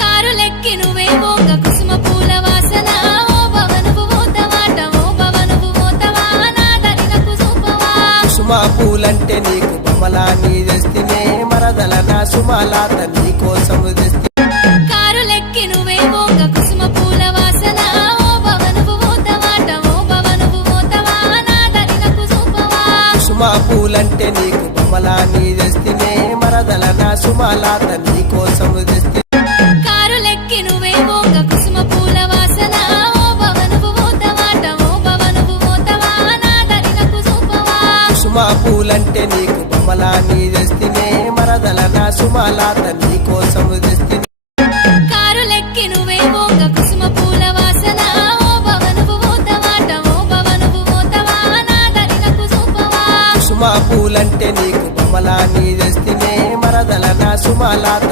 కారులెక్కి నువ్వే పోక కుసుమ పూల వాసన ఓ భవనువు పోతవాట ఓ భవనువు పోతవా నా దరినకు చూపవా కుసుమ పూలంటే నీకు బొమ్మలాన్ని తెస్తినే మరదల నా సుమలాత నీ కోసం తెస్తి కారులెక్కి నువ్వే పోక కుసుమ పూల వాసన ఓ భవనువు పోతవాట ఓ భవనువు పోతవా నా దరినకు చూపవా కుసుమ పూలంటే నీకు బొమ్మలాన్ని తెస్తినే మరదల నా సుమలాత నీ కోసం తెస్తి కారులెక్కి నువ్వే పోక కుసుమ పూల వాసన ఓ భవనువు పోతవాట ఓ భవనువు పోతవా నా దరినకు చూపవా కుసుమ పూలంటే నీకు బొమ్మలాన్ని తెస్తినే మరదల నా సుమలాత నీ కోసం తెస్తి కారులెక్కి నువ్వే పోక కుసుమ పూల వాసన ఓ భవనువు పోతవాట ఓ భవనువు పోతవా నా దరినకు చూపవా కుసుమ పూలంటే నీకు బొమ్మలాన్ని తెస్తినే మరదల నా సుమలాత